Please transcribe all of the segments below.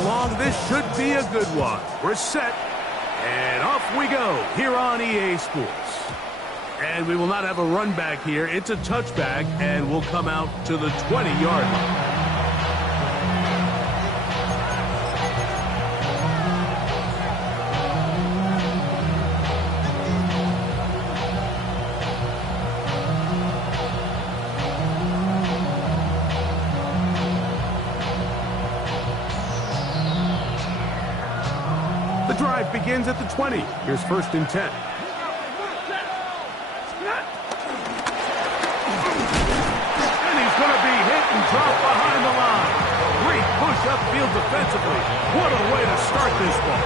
along. This should be a good one. We're set, and off we go here on EA Sports. And we will not have a run back here. It's a touchback, and we'll come out to the 20-yard line. The drive begins at the 20. Here's 1st and 10. And he's going to be hit and dropped behind the line. Great push upfield defensively. What a way to start this ball.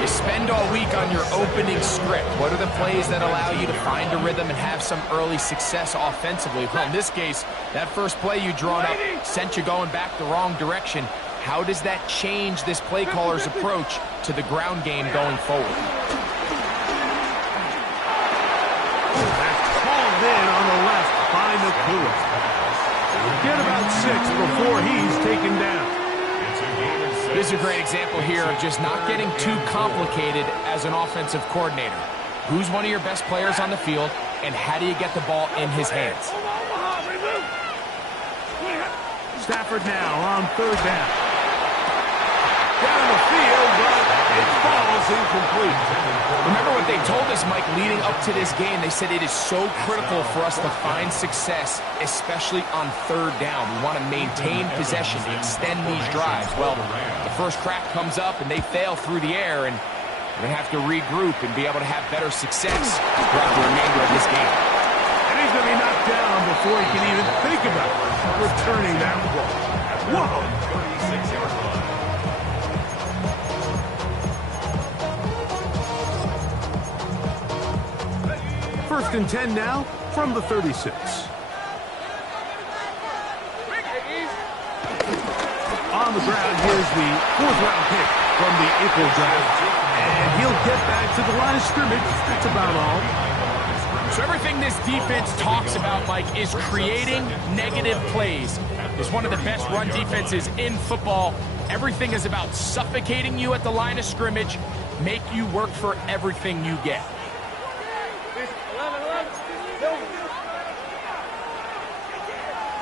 You spend all week on your opening script. What are the plays that allow you to find a rhythm and have some early success offensively? Well, in this case, that first play you drawn up sent you going back the wrong direction. How does that change this play caller's approach to the ground game going forward? That's called in on the left by Nakua. Get about 6 before he's taken down. This is a great example here of just not getting too complicated as an offensive coordinator. Who's one of your best players on the field, and how do you get the ball in his hands? Stafford now on 3rd down. Down the field, but it falls incomplete. Remember what they told us, Mike, leading up to this game? They said it is so critical for us to find success, especially on 3rd down. We want to maintain possession, to extend these drives. Well, the first crack comes up, and they fail through the air, and we're going to have to regroup and be able to have better success throughout the remainder of this game. And he's going to be knocked down before he can even think about returning that ball. Whoa! 1st and 10 now from the 36. On the ground, here's the 4th-round pick from the April draft. And he'll get back to the line of scrimmage. That's about all. So everything this defense talks about, Mike, is creating negative plays. It's one of the best run defenses in football. Everything is about suffocating you at the line of scrimmage, make you work for everything you get.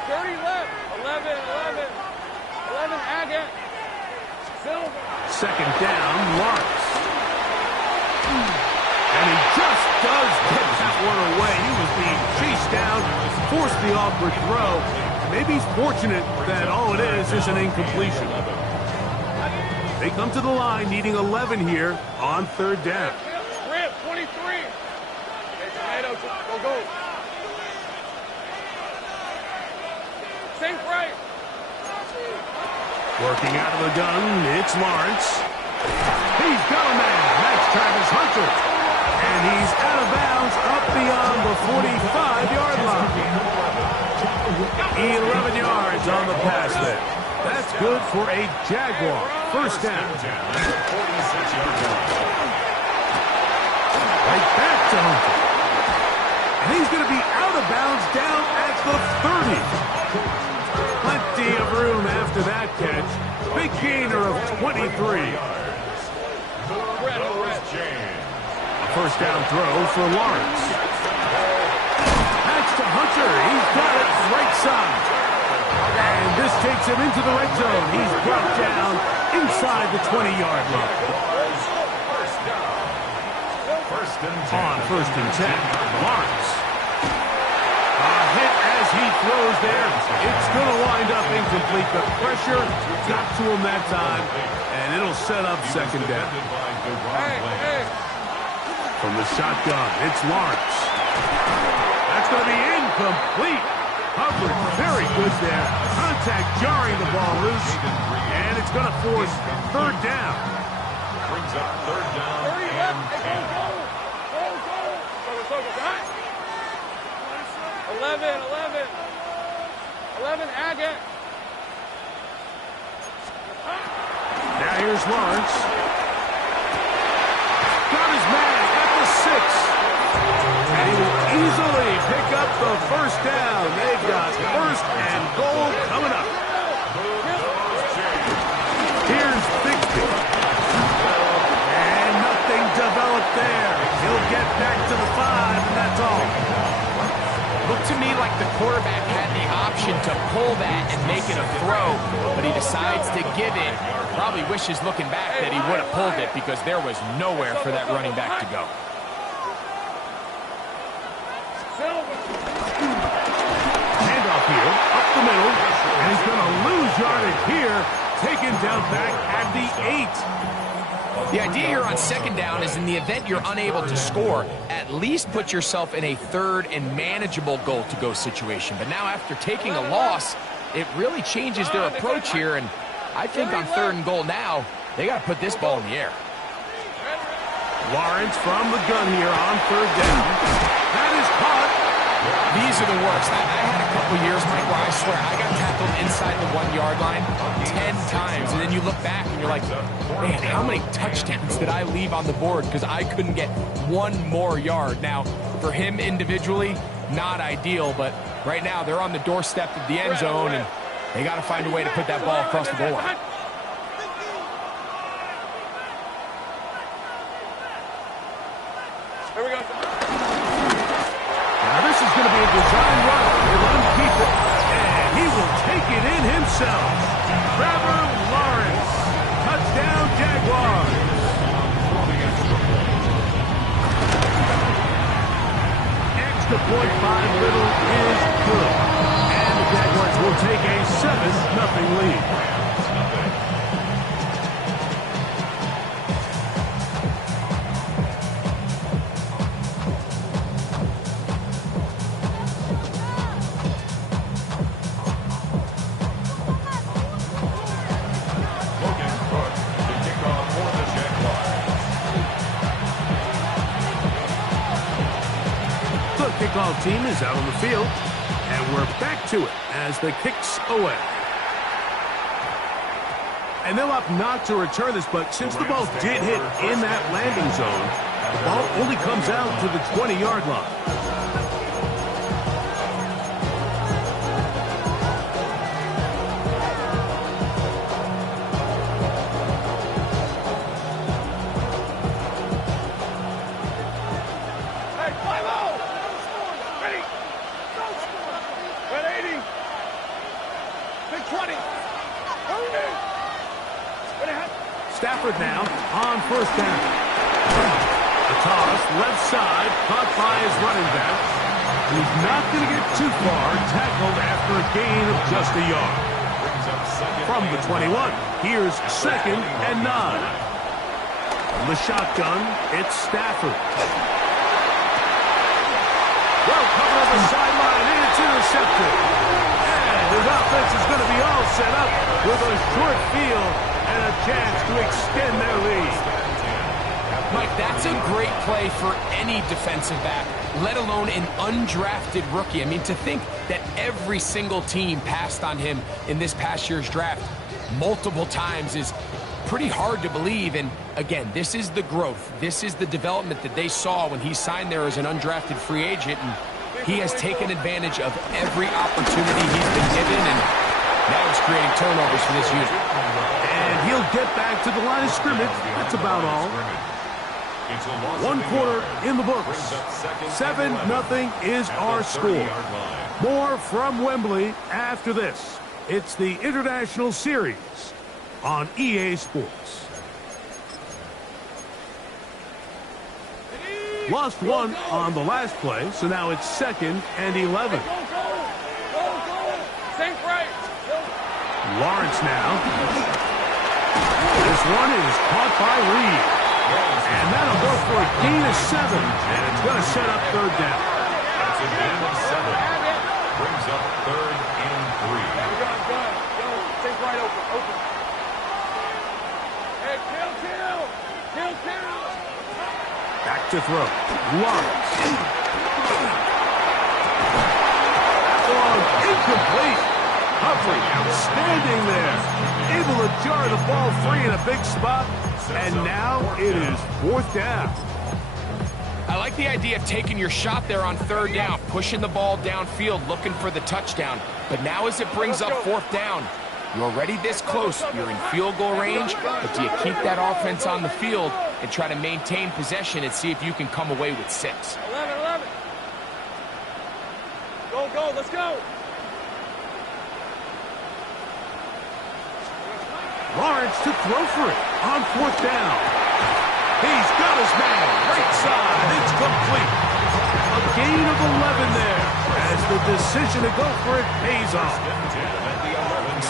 30 left. 11, Agate. 2nd down, Lawrence. And he just does get that one away. He was being chased down, forced the awkward throw. Maybe he's fortunate that all it is an incompletion. They come to the line needing 11 here on 3rd down. Rip, 23. Go. Safe right. Working out of the gun, it's Lawrence. He's got a man. That's Travis Hunter. And he's out of bounds up beyond the 45-yard line. 11 yards on the pass there. That's good for a Jaguar. 1st down. Right back to Hunter. And he's going to be out of bounds down at the 30. Plenty of room after that catch. Big gainer of 23. A 1st down throw for Lawrence. That's to Hunter. He's got it right side. And this takes him into the red zone. He's brought down inside the 20-yard line. On 1st and 10, Lawrence. A hit as he throws there. It's going to wind up incomplete. The pressure got to him that time, and it'll set up 2nd down. From the shotgun, it's Lawrence. That's going to be incomplete. Coverage very good there. Contact jarring the ball loose, and it's going to force 3rd down. Brings up 3rd down and 10. 11, Agate. Now here's Lawrence. Got his man at the 6. And he will easily pick up the 1st down. They've got 1st and goal coming up. to me like the quarterback had the option to pull that and make it a throw, but he decides to give it. Probably wishes looking back that he would have pulled it because there was nowhere for that running back to go. Handoff here, up the middle, and he's going to lose yardage here, taken down back at the 8. The idea here on second down is in the event you're unable to score, at least put yourself in a third and manageable goal-to-go situation. But now after taking a loss, it really changes their approach here, and I think on third and goal now, they got to put this ball in the air. Lawrence from the gun here on third down. That is caught. These are the worst. I had a couple years, Mike, where I swear I got tackled inside the 1-yard line 10 times, and then you look back and you're like, man, how many touchdowns did I leave on the board because I couldn't get one more yard? Now, for him individually, not ideal, but right now they're on the doorstep of the end zone, and they got to find a way to put that ball across the goal line. Here we go. Now this is going to be a design run. They let him keep it, and he will take it in himself. Trevor Lawrence, touchdown Jaguars. Extra point by Little is good, and the Jaguars will take a 7-0 lead. Kickoff team is out on the field, and we're back to it as the kick's away. And they'll opt not to return this, but since the ball did hit in that landing zone, the ball only comes out to the 20-yard line. Stafford now on first down. The toss, left side, caught by his running back. He's not going to get too far, tackled after a gain of just a yard. From the 21, here's 2nd and 9. From the shotgun, it's Stafford. Well covered on the sideline, and it's intercepted. And his offense is going to be all set up with a short field and a chance to extend their lead. Mike, that's a great play for any defensive back, let alone an undrafted rookie. I mean, to think that every single team passed on him in this past year's draft multiple times is pretty hard to believe. And again, this is the growth. This is the development that they saw when he signed there as an undrafted free agent. And he has taken advantage of every opportunity he's been given, and now he's creating turnovers for this unit. And he'll get back to the line of scrimmage. That's about all. 1 quarter in the books. 7-0 is our score. More from Wembley after this. It's the International Series on EA Sports. Lost one on the last play, so now it's 2nd and 11. Think right. Lawrence now. This one is caught by Reed. And that'll go for a gain of 7. And it's going to set up third down. That's a gain of 7. Brings up 3rd and 3. Go. Think right, open. Hey, kill. Back to throw. Lawrence. Oh, incomplete. Humphrey outstanding there. Able to jar the ball free in a big spot. And now it is 4th down. I like the idea of taking your shot there on third down, pushing the ball downfield, looking for the touchdown. But now as it brings up 4th down, you're already this close. You're in field goal range, but do you keep that offense on the field and try to maintain possession and see if you can come away with 6? 11. Go Go, go, let's go. Lawrence to throw for it on 4th down. He's got his man. Right side. It's complete. A gain of 11 there as the decision to go for it pays off.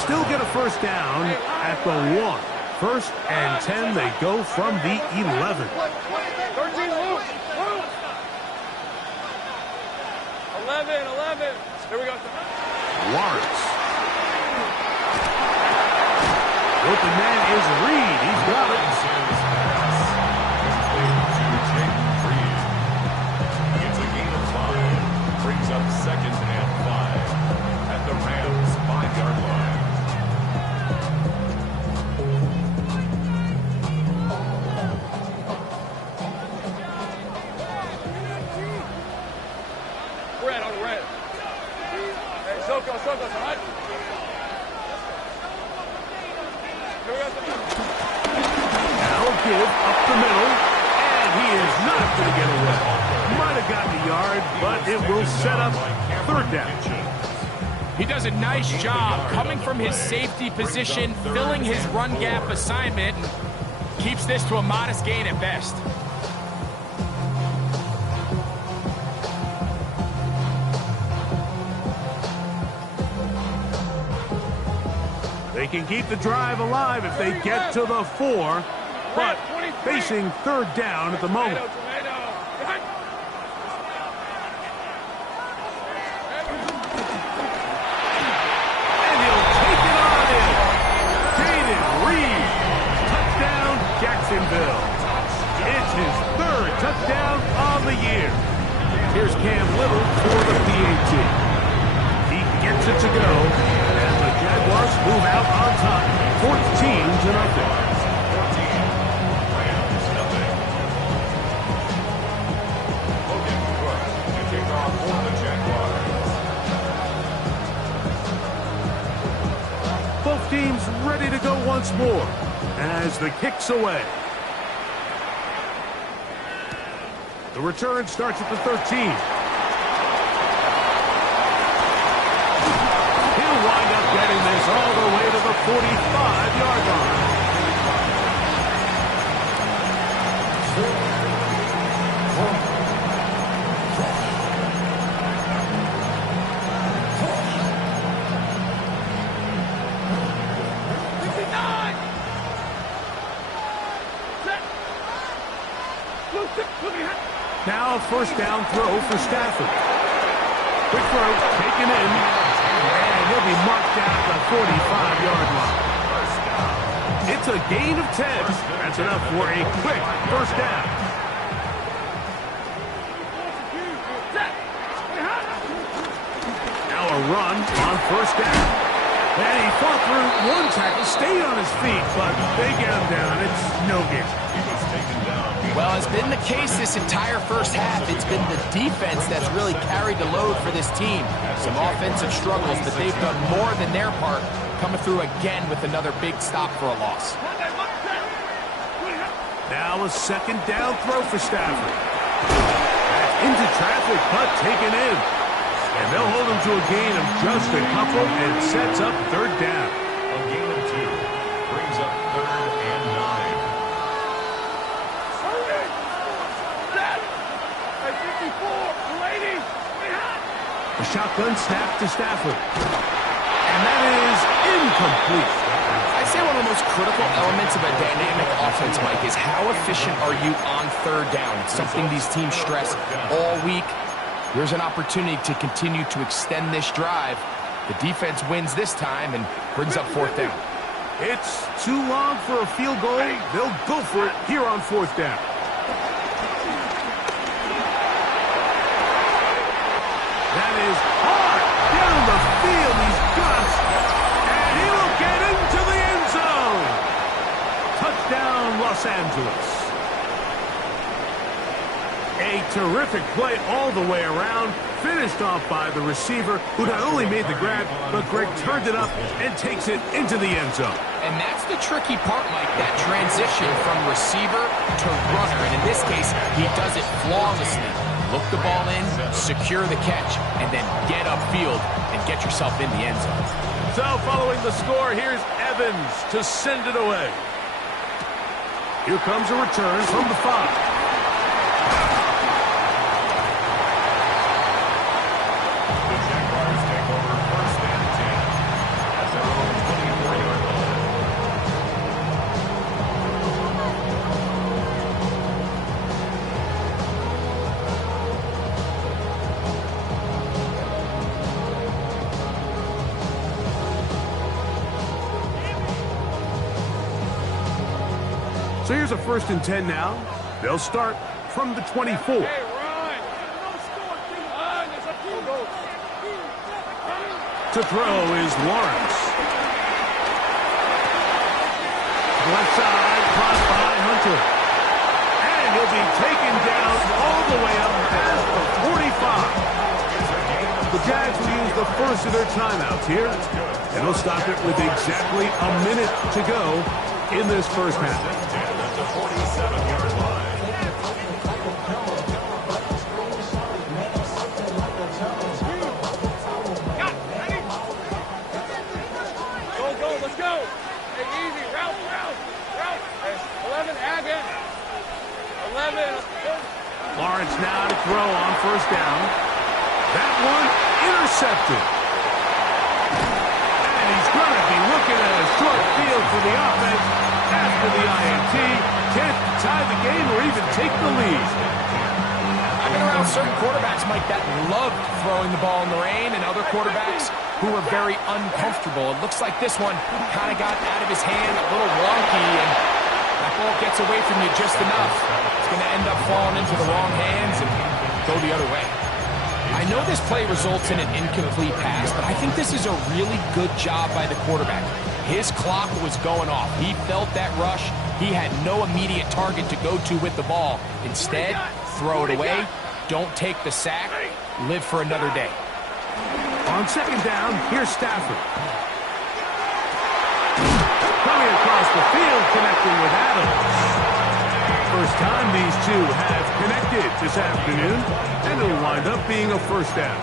Still get a first down at the 1. 1st and 10. They go from the 11. 13, Luke. 11. Here we go. Lawrence. Open man is Reed. He's got it. It's a gain of 5. Brings up 2nd and 5 at the Rams 5-yard line. Red on red. Hey, Soko, all right? Now give up the middle, and he is not going to get away. Might have gotten a yard, but it will set up 3rd down. He does a nice job coming from his safety position, filling his run gap assignment, and keeps this to a modest gain at best. They can keep the drive alive if they get to the 4, but facing 3rd down at the moment. And he'll take it on in. Jaden Reed. Touchdown, Jacksonville. It's his 3rd touchdown of the year. Here's Cam Little for the PAT. He gets it to go. Jaguars move out on top, 14-0. Both teams ready to go once more as the kick's away. The return starts at the 13. Wind up getting this all the way to the 45-yard line. Now a 1st down throw for Stafford. Quick throw, taken in. And he'll be marked down at the 45-yard line. It's a gain of 10. That's enough for a quick 1st down. Now a run on 1st down. And he fought through 1 tackle, stayed on his feet, but they get him down. It's no gain. Well, it's been the case this entire first half. It's been the defense that's really carried the load for this team. Some offensive struggles, but they've done more than their part, coming through again with another big stop for a loss. Now a 2nd down throw for Stafford. Into traffic, but taken in. And they'll hold him to a gain of just a couple and sets up 3rd down. A gain of 2 brings up 3rd and 9. A shotgun snap to Stafford. And that is incomplete. I'd say one of the most critical elements of a dynamic offense, Mike, is how efficient are you on 3rd down? It's something these teams stress all week. Here's an opportunity to continue to extend this drive. The defense wins this time and brings up 4th down. It's too long for a field goal. They'll go for it here on 4th down. That is hard down the field. He's got it. And he will get into the end zone. Touchdown, Los Angeles. A terrific play all the way around. Finished off by the receiver, who not only made the grab, but Greg turned it up and takes it into the end zone. And that's the tricky part, Mike, that transition from receiver to runner. And in this case, he does it flawlessly. look the ball in, secure the catch, and then get upfield and get yourself in the end zone. So following the score, here's Evans to send it away. Here comes a return from the 5. So here's a 1st and 10 now. They'll start from the 24. To throw is Lawrence. Left side, crossed by Hunter. And he'll be taken down all the way up past the 45. The Jags will use the first of their timeouts here. And they'll stop it with exactly a minute to go in this first half. 47-yard line. Go, let's go. Hey, easy, route. Hey, 11, Haggett. 11. Lawrence now to throw on 1st down. That one intercepted. And he's going to be looking at a short field for the offense after the INT. Can't tie the game or even take the lead. I've been around certain quarterbacks, Mike, that loved throwing the ball in the rain, and other quarterbacks who were very uncomfortable. It looks like this one kind of got out of his hand, a little wonky, and that ball gets away from you just enough. It's going to end up falling into the wrong hands and go the other way. I know this play results in an incomplete pass, but I think this is a really good job by the quarterback. His clock was going off. He felt that rush. He had no immediate target to go to with the ball. Instead, throw it away. Don't take the sack. Live for another day. On 2nd down, here's Stafford. Coming across the field, connecting with Adams. First time these two have connected this afternoon, and it'll wind up being a 1st down.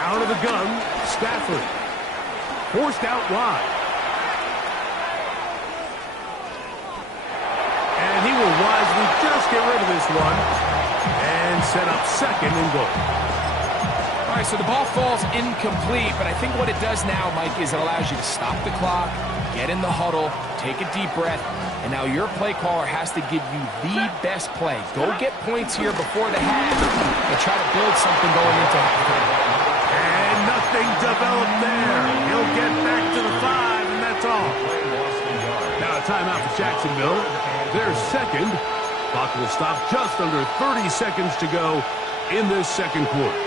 Out of the gun, Stafford. Forced out wide. And he will wisely just get rid of this one and set up 2nd and goal. All right, so the ball falls incomplete, but I think what it does now, Mike, is it allows you to stop the clock, get in the huddle, take a deep breath, and now your play caller has to give you the best play. Go get points here before the half and try to build something going into halftime. And nothing developed there. He'll get back to the 5, and that's all. Now a timeout for Jacksonville. Their 2nd. Clock will stop just under 30 seconds to go in this 2nd quarter.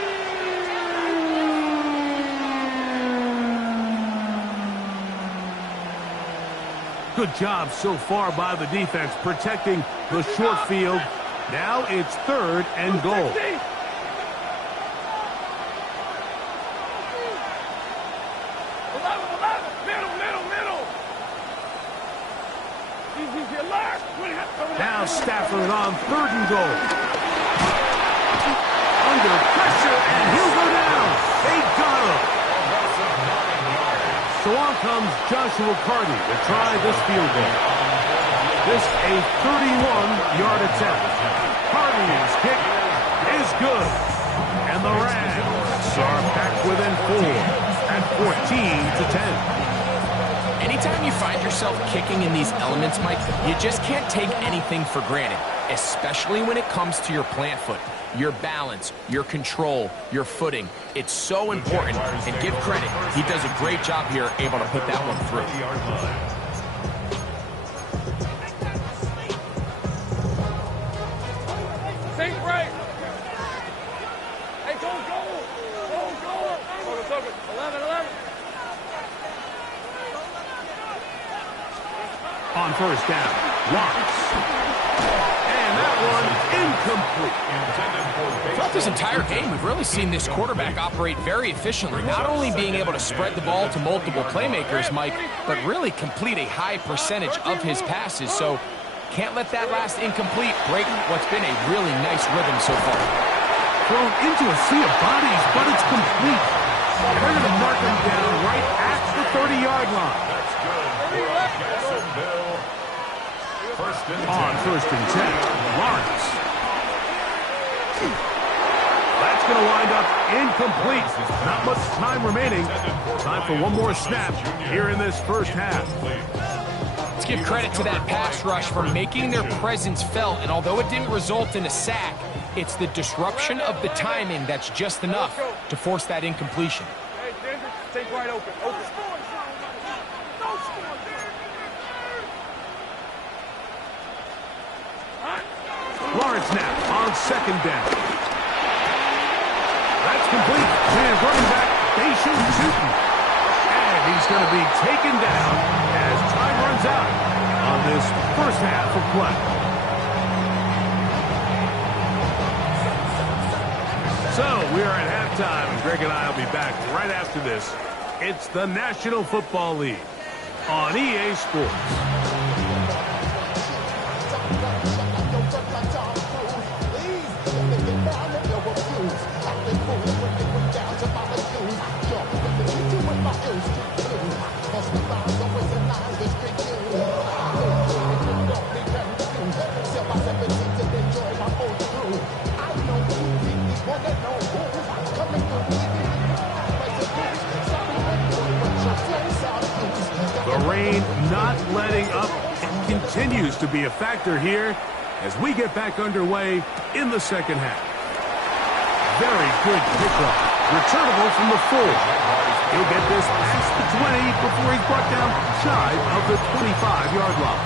Good job so far by the defense protecting the short field. Now it's 3rd and goal. Now Stafford on 3rd and goal. Under pressure, and he'll go down. They got him. So on comes Joshua Carty to try this field goal. This a 31-yard attempt. Carty's kick is good. And the Rams are back within 4 at 14-10. Anytime you find yourself kicking in these elements, Mike, you just can't take anything for granted, especially when it comes to your plant foot, your balance, your control, your footing. It's so important, and give credit. He does a great job here, able to put that one through. Think right. Hey, go. 11. On 1st down, Lawrence. And that one incomplete. Throughout this entire game, we've really seen this quarterback operate very efficiently, not only being able to spread the ball to multiple playmakers, Mike, but really complete a high percentage of his passes. So can't let that last incomplete break what's been a really nice rhythm so far. Thrown into a sea of bodies, but it's complete. And they're going to mark him down right at the 30-yard line. That's good for Jacksonville. On first and 10, Lawrence. That's going to wind up incomplete. Not much time remaining. Time for one more snap here in this first half. Let's give credit to that pass rush for making their presence felt, and although it didn't result in a sack, it's the disruption of the timing that's just enough to force that incompletion. Hey, Denver, stay wide open. Open. Lawrence now on second down. That's complete. And running back, Bashan Tootin. And he's going to be taken down as time runs out on this first half of play. So we are at halftime, and Greg and I will be back right after this. It's the National Football League on EA Sports. The rain not letting up continues to be a factor here as we get back underway in the second half. Very good kickoff. Returnable from the 4. He'll get this past the 20 before he's brought down shy of the 25-yard line.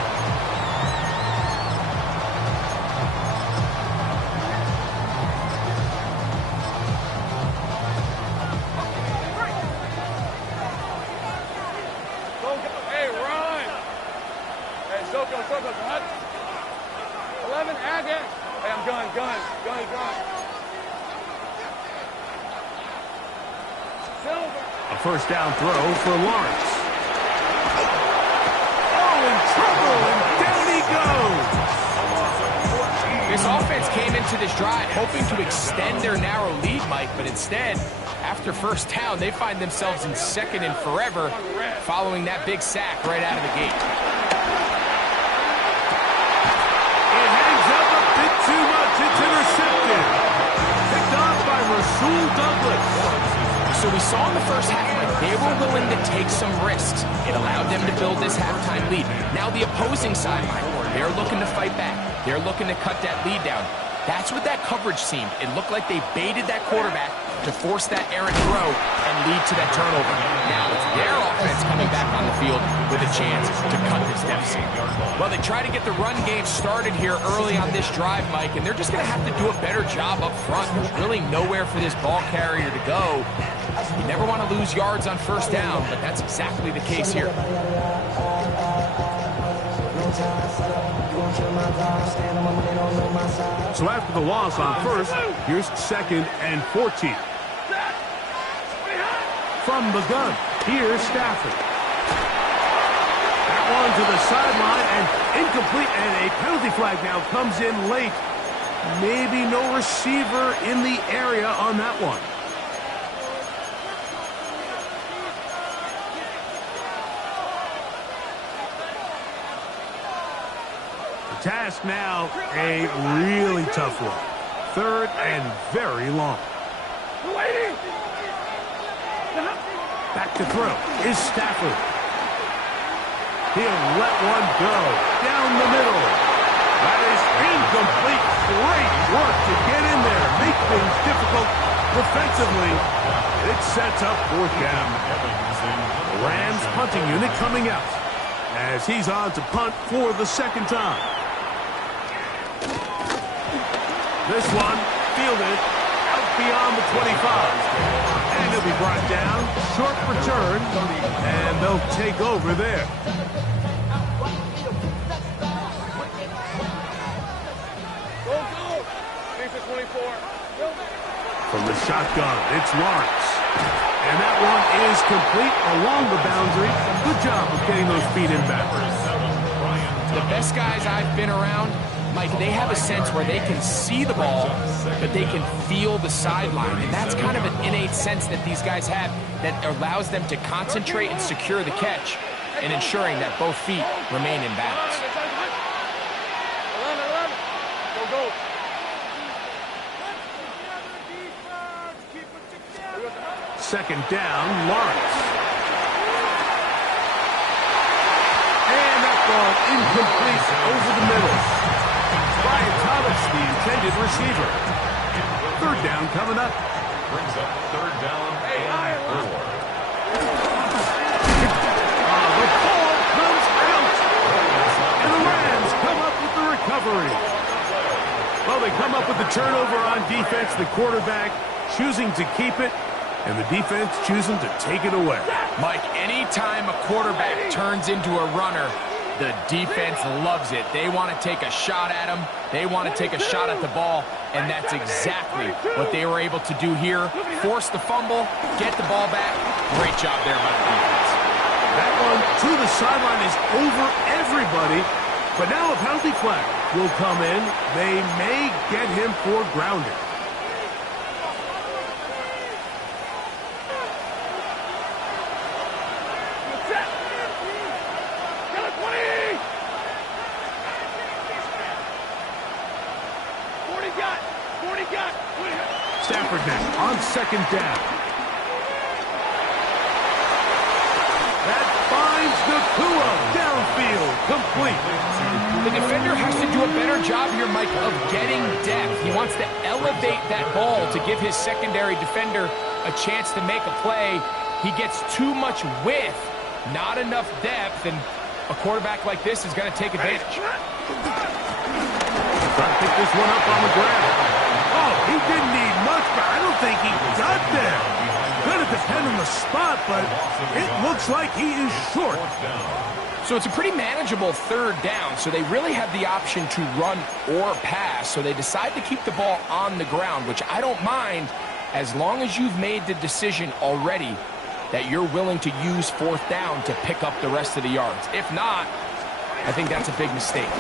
Hey, run. Hey, Zoko, hut. 11, add that. Hey, I'm gun. A first down throw for Lawrence. Oh, in trouble, and down he goes. This offense came into this drive hoping to extend their narrow lead, Mike, but instead, after first down, they find themselves in second and forever following that big sack right out of the gate. It hangs up a bit too much. It's intercepted. Picked off by Rasul Douglas. So we saw in the first half, Mike, they were willing to take some risks. It allowed them to build this halftime lead. Now the opposing sideline, they're looking to fight back. They're looking to cut that lead down. That's what that coverage seemed. It looked like they baited that quarterback to force that errant throw and lead to that turnover. Now it's their offense coming back on the field with a chance to cut this deficit. Well, they try to get the run game started here early on this drive, Mike, and they're just going to have to do a better job up front. There's really nowhere for this ball carrier to go. You never want to lose yards on first down, but that's exactly the case here. So after the loss on first, here's second and 14. From the gun, here's Stafford. That one to the sideline and incomplete, and a penalty flag now comes in late. Maybe no receiver in the area on that one. Task now, a really tough one. Third and very long. Back to throw is Stafford. He'll let one go down the middle. That is incomplete. Great work to get in there, make things difficult defensively. It sets up fourth down. The Rams punting unit coming out as he's on to punt for the second time. This one fielded out beyond the 25. And he'll be brought down. Short return. And they'll take over there. Go. Defense 24. From the shotgun, it's Lawrence. And that one is complete along the boundary. Good job of getting those feet in back. The best guys I've been around, Mike, they have a sense where they can see the ball, but they can feel the sideline. And that's kind of an innate sense that these guys have that allows them to concentrate and secure the catch and ensuring that both feet remain in balance. 11. Go. Second down, Lawrence. And that ball incomplete over the middle. Brian Thomas, the intended receiver. Third down coming up. Brings up third down and 4. The ball comes out. And the Rams come up with the recovery. Well, they come up with the turnover on defense. The quarterback choosing to keep it, and the defense choosing to take it away. Mike, anytime a quarterback turns into a runner, the defense loves it. They want to take a shot at him. They want to take a shot at the ball, and that's exactly what they were able to do here. Force the fumble, get the ball back. Great job there by the defense. That one to the sideline is over everybody, but now a penalty flag will come in. They may get him for grounding. Stafford now on second down. That finds Nakua downfield, complete. The defender has to do a better job here, Mike, of getting depth. He wants to elevate that ball to give his secondary defender a chance to make a play. He gets too much width, not enough depth, and a quarterback like this is going to take advantage. Trying to pick this one up on the ground. Oh, he didn't need much, but I don't think he got there. Going to depend on the spot, but it looks like he is short. So it's a pretty manageable third down, so they really have the option to run or pass, so they decide to keep the ball on the ground, which I don't mind as long as you've made the decision already that you're willing to use fourth down to pick up the rest of the yards. If not, I think that's a big mistake.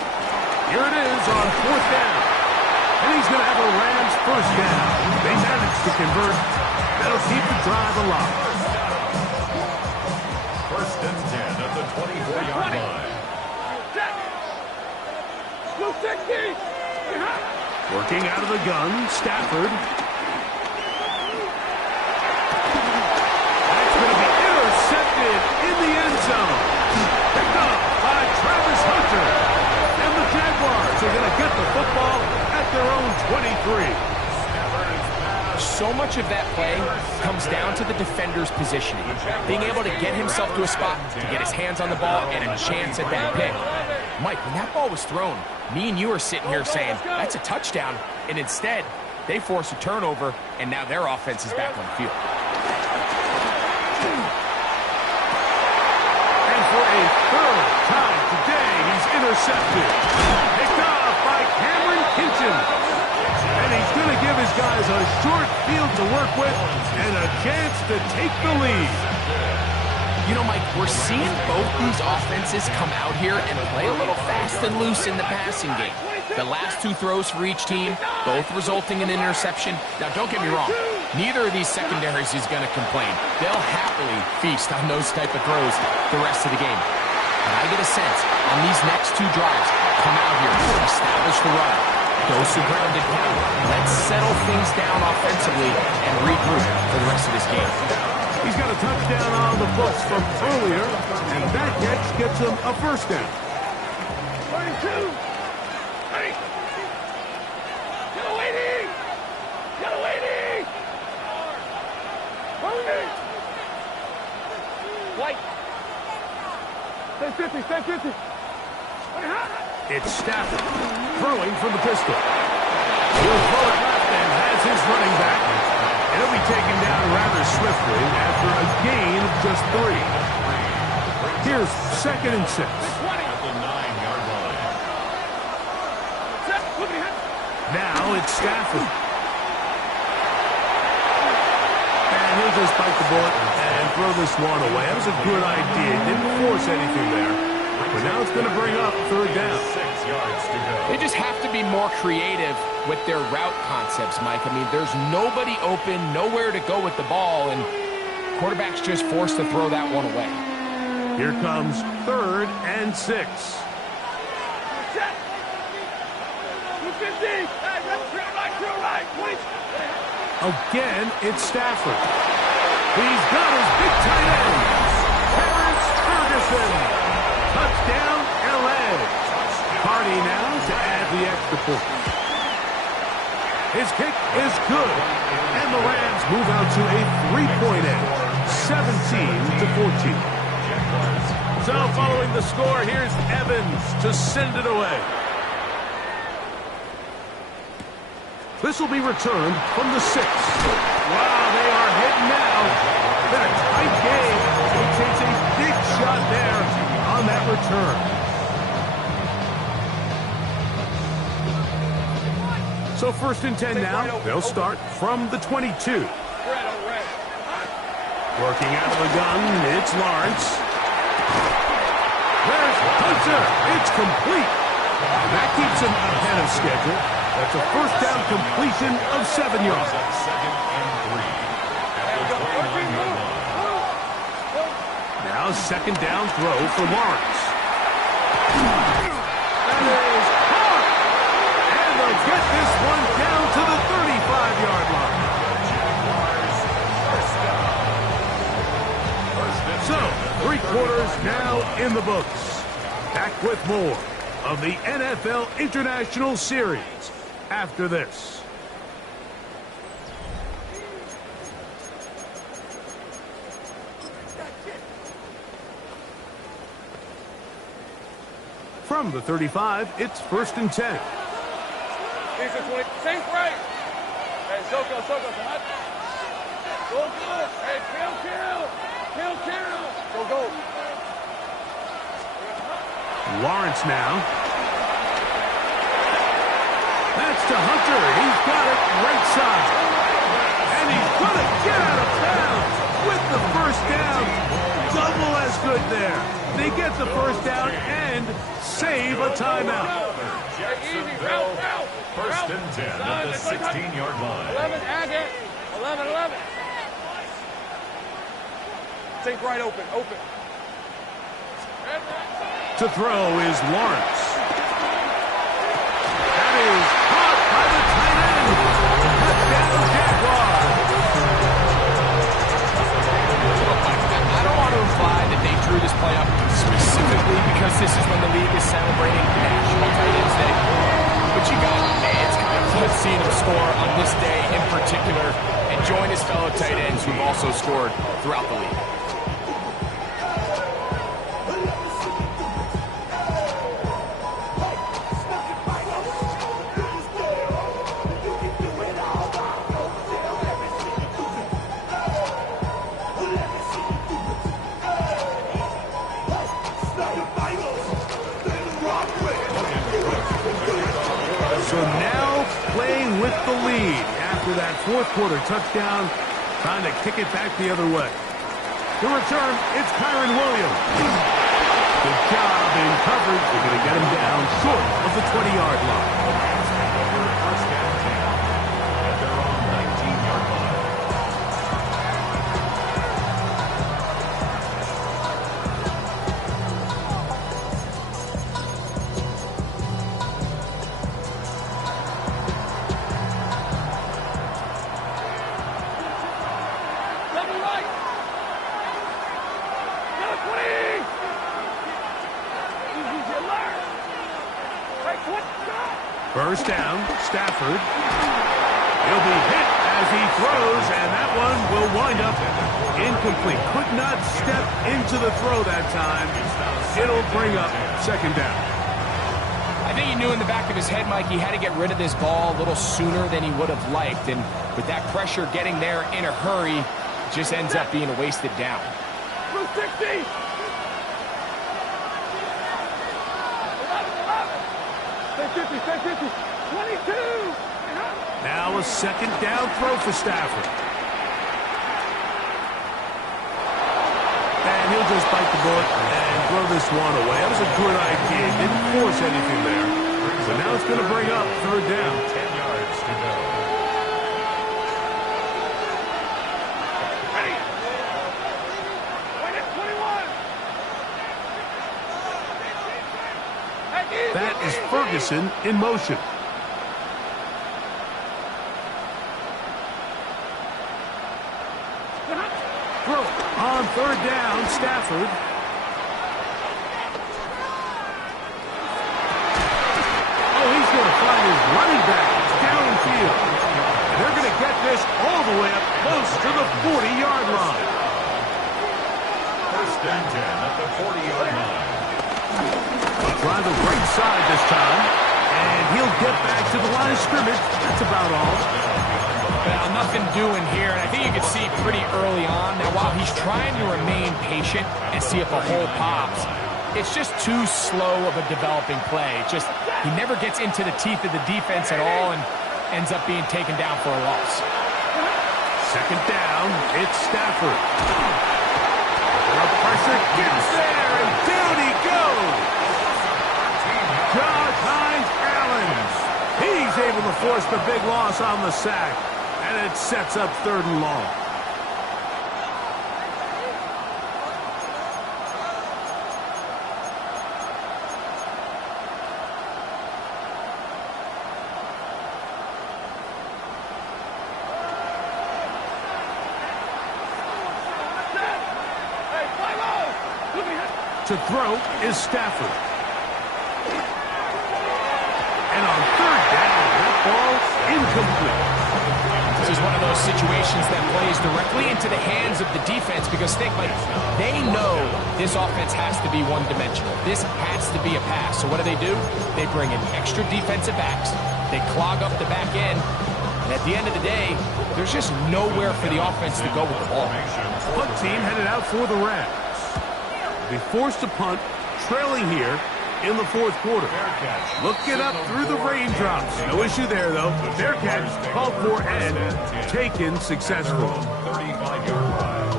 Here it is on fourth down. And he's going to have a Rams first down. They managed to convert. That'll keep the drive alive. First and 10 at the 24-yard line. Working out of the gun, Stafford. That's going to be intercepted in the end zone. Picked up by Travis Hunter. And the Jaguars are going to get the football at their own 23. So much of that play comes down to the defender's positioning. Being able to get himself to a spot, to get his hands on the ball, and a chance at that pick. Mike, when that ball was thrown, me and you are sitting here saying, that's a touchdown. And instead, they force a turnover, and now their offense is back on the field. And for a third time today, he's intercepted. Picked off by Cameron Kinchen. And he's going to give his guys a short field to work with and a chance to take the lead. You know, Mike, we're seeing both these offenses come out here and play a little fast and loose in the passing game. The last two throws for each team, both resulting in an interception. Now, don't get me wrong. Neither of these secondaries is going to complain. They'll happily feast on those type of throws the rest of the game. And I get a sense on these next two drives, come out here, establish the run, go some ground and pound. Let's settle things down offensively and regroup for the rest of this game. He's got a touchdown on the books from earlier, and that catch gets him a first down. 32. Hey. Get away, D. Get away, D. Moving. White. Stay 50, stay 50. It's Stafford throwing from the pistol. He'll throw it left and has his running back. And he'll be taken down rather swiftly after a gain of just 3. Here's second and 6. At the 9-yard line. Now it's Stafford. And he'll just bite the bullet and throw this one away. That was a good idea. Didn't force anything there. But now it's going to bring up third down. 6 yards to go. They just have to be more creative with their route concepts, Mike. I mean, there's nobody open, nowhere to go with the ball, and quarterback's just forced to throw that one away. Here comes 3rd and 6. Check. 250. Hey, drill right, please. Again, it's Stafford. He's got his big tight end, Terrence Ferguson. Touchdown, L.A. Hardy now to add the extra point. His kick is good, and the Rams move out to a 3-point edge, 17-14. So following the score, here's Evans to send it away. This will be returned from the 6. Wow, they are hitting now. Been a tight game. He takes a big shot there on that return. So 1st and 10 now. They'll start from the 22. Working out of the gun, it's Lawrence. There's Hunter. It's complete. That keeps him ahead of schedule. That's a 1st down completion of 7 yards. 2nd and 3 at the 29-yard line. Now 2nd down throw for Lawrence. That is caught. And they'll get this one down to the 35-yard line. So, 3 quarters now in the books. Back with more of the NFL International Series after this. From the 35, it's 1st and 10. Decent 20. Think right. Hey, Soko, hot. Go good. Hey, kill. Go. Lawrence now. That's to Hunter. He's got it right side. And he's going to get out of bounds with the 1st down. Double as good there. They get the 1st down and save a timeout. Jacksonville, 1st and 10 at the 16-yard line. 11, Agate. 11. Think right, open. To throw is Lawrence. That is caught by the tight end. Touchdown, Jaguars. I don't want to imply that they drew this play up specifically because this is when the league is celebrating National Tight Ends Day. But you got it, man. It's kind of fun seeing him score on this day in particular and join his fellow tight ends who've also scored throughout the league. So now playing with the lead after that 4th quarter touchdown, trying to kick it back the other way. To return, it's Kyren Williams. Good job in coverage. They're going to get him down short of the 20-yard line. First and 10 at their own 19-yard line. First down, Stafford. He'll be hit as he throws, and that one will wind up incomplete. Could not step into the throw that time. It'll bring up 2nd down. I think he knew in the back of his head, Mike, he had to get rid of this ball a little sooner than he would have liked. And with that pressure getting there in a hurry, it just ends up being a wasted down. 260. Stay 50. 22. Now a 2nd down throw for Stafford. And he'll just bite the bullet and throw this one away. That was a good idea. Didn't force anything there. So now it's going to bring up third down. 10 yards to go. Ready. Wait at 21. That is Ferguson in motion. Throw on third down, Stafford. Oh, he's going to find his running back downfield. And they're going to get this all the way up close to the 40-yard line. First and 10 at the 40-yard line. Try the right side this time, and he'll get back to the line of scrimmage. That's about all. Well, nothing doing here, and I think you can see pretty early on. Now, while he's trying to remain patient and see if a hole pops, it's just too slow of a developing play. He never gets into the teeth of the defense at all and ends up being taken down for a loss. Second down, it's Stafford. The pressure gets there, and down he goes. Josh Hines Allen. He's able to force the big loss on the sack, and it sets up third and long. To throw is Stafford. And on third down, that ball incomplete. This is one of those situations that plays directly into the hands of the defense because think, like, they know this offense has to be one-dimensional. This has to be a pass. So what do? They bring in extra defensive backs. They clog up the back end. And at the end of the day, there's just nowhere for the offense to go with the ball. Punt team headed out for the Rams. Be forced to punt, trailing here in the fourth quarter. Looking up through the raindrops. No issue there, though. Fair catch, called for and taken successfully. 35-yard line.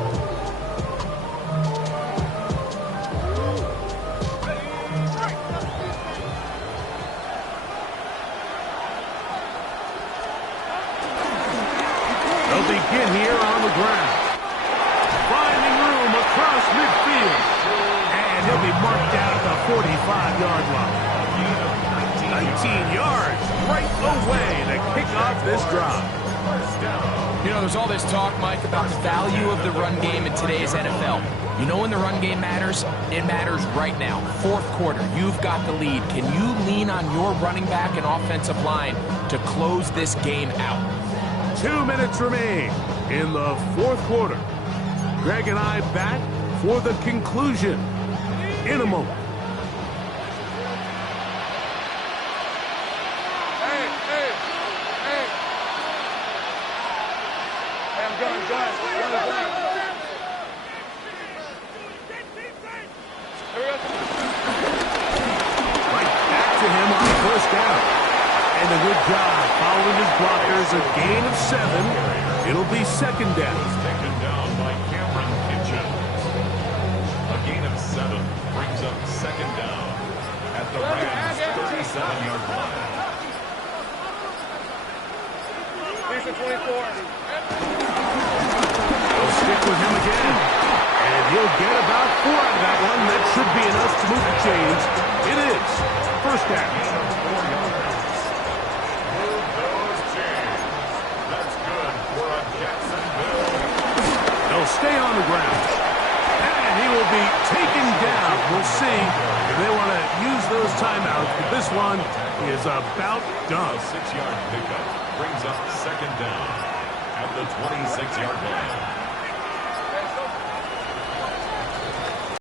They'll begin here on the ground. Finding room across midfield. And he'll be marked down at the 45-yard line. 19 yards right away to kick off this drive. You know, there's all this talk, Mike, about the value of the run game in today's NFL. You know when the run game matters? It matters right now. Fourth quarter, you've got the lead. Can you lean on your running back and offensive line to close this game out? 2 minutes remain in the fourth quarter. Greg and I back for the conclusion in a moment. Hey, I'm going. Right back to him on the first down. And a good job following his blockers. A gain of 7. It'll be second down. Taken down by Cameron Kitchens. A gain of 7 brings up second down at the Rams' 37-yard line. Here's the 24. They'll stick with him again. And he'll get about 4 out of that one. That should be enough to move the chains. It is first down. They'll stay on the ground. And he will be taken down. We'll see if they want to use those timeouts. But this one is about done. A 6-yard pickup brings up second down at the 26-yard line.